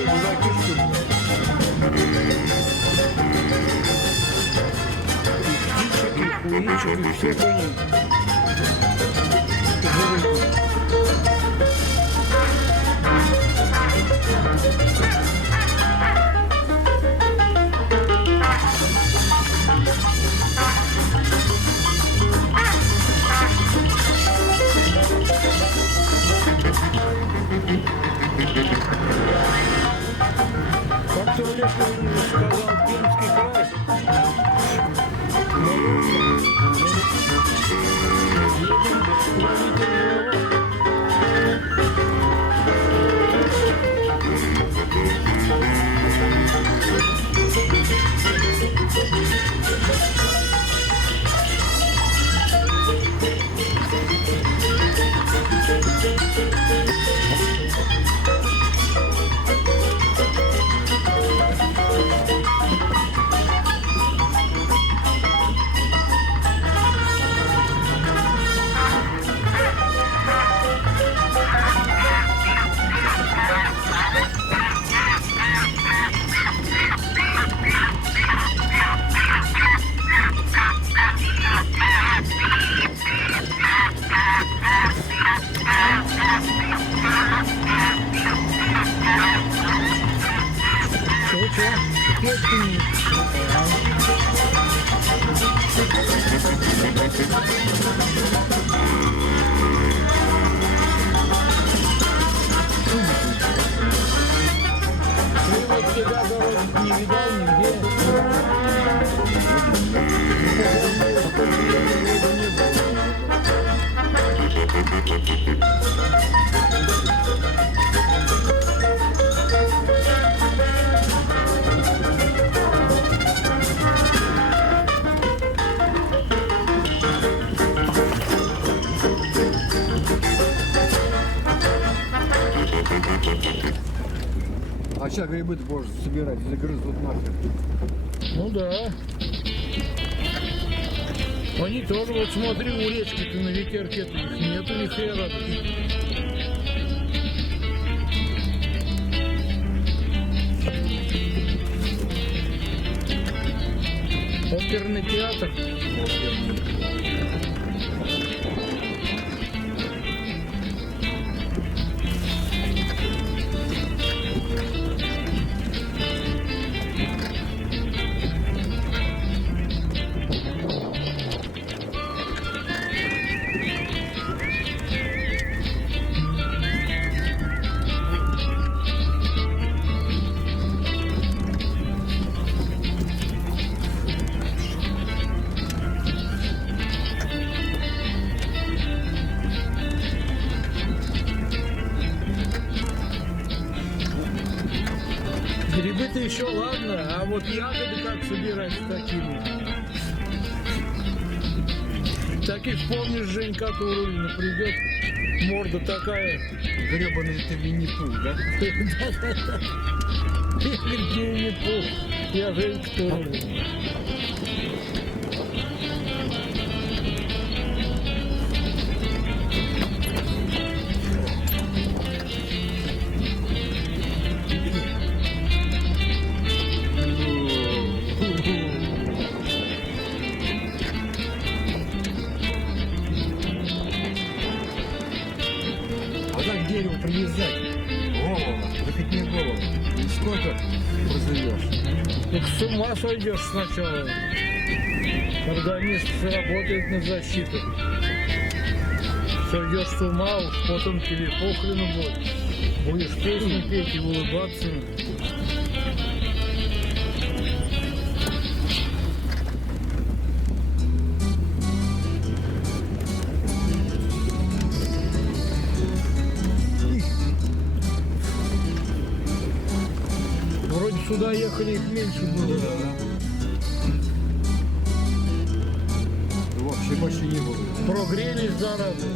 что, дураки, что ли? И птичек, и куричек, и всех они. Живых. Как ты, Олег, сказал, Пермский край? Едем к правителю. Тебя дорог не видал нигде. А сейчас грибы-то можешь собирать, загрызут нахер. Ну да. Они тоже, вот смотри, у речки-то на ветерке-то их нету ни хера. Оперный театр. Грибы-то еще ладно, а вот ягоды как собирать с такими? Так и вспомнишь, Женька Турулина придет, морда такая. Гребаный ты Винни-Пух, да? Я говорит, не Винни-Пух, я Женька Турулина. Дерево привязать. Голову, да хоть не голову. И сколько прозовешь? Ну, с ума сойдешь сначала. Организм работает на защиту. Сойдешь с ума, уж потом тебе похрену будет. Будешь песни петь и улыбаться. Сюда ехали, их меньше было. Вообще почти не было. Прогрелись заразы.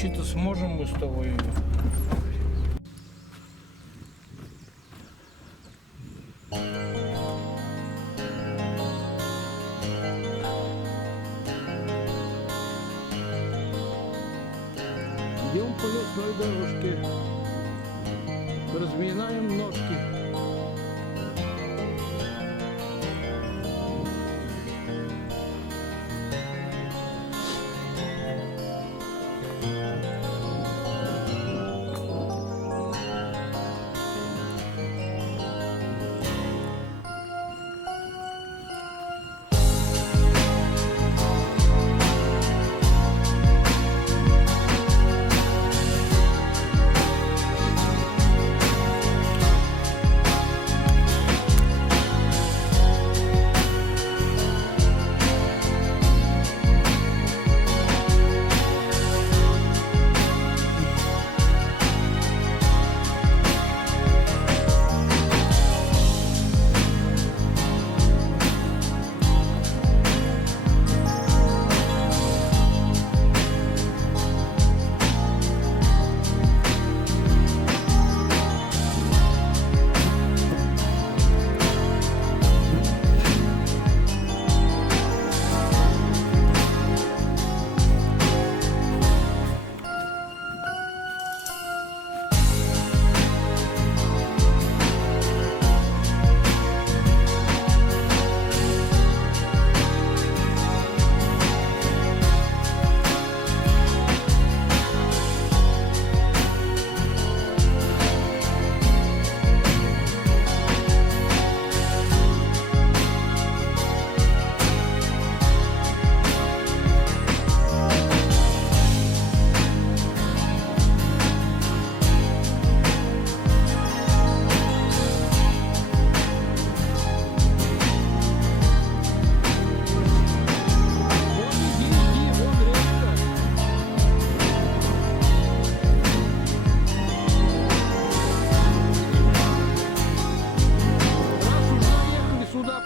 Получить-то сможем мы с тобой ее. Идем по лесной дорожке, разминаем ножки.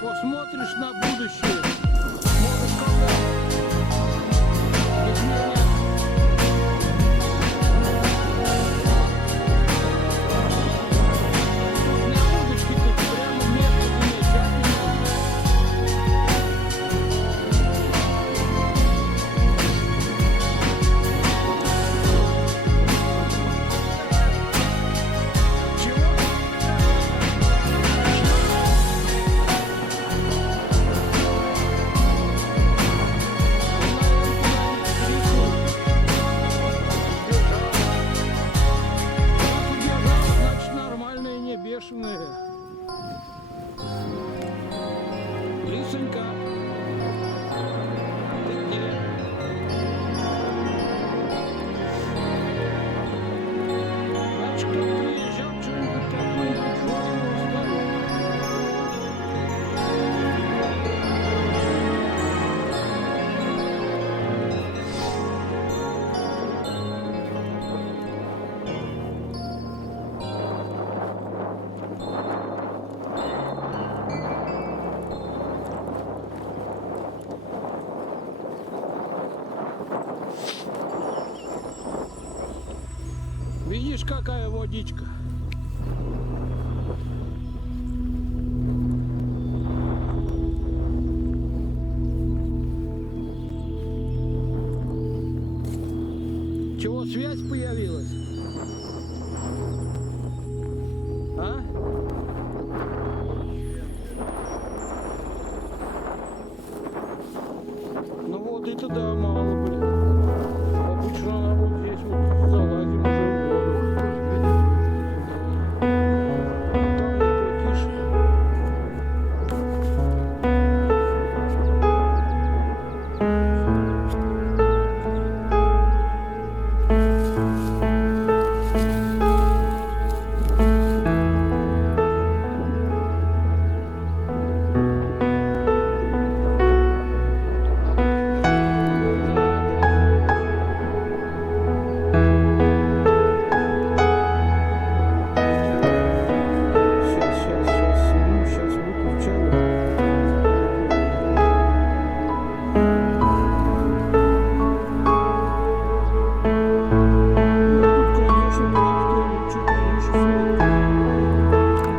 Посмотришь на будущее, можешь сказать, без меня. На удочке тут прямо место замечательное. Чего? Значит, нормальные, не бешеные. Лисонька, ты где? Значит, кто приезжал, что-нибудь такое большое оставил. Видишь, какая водичка? Чего, связь появилась?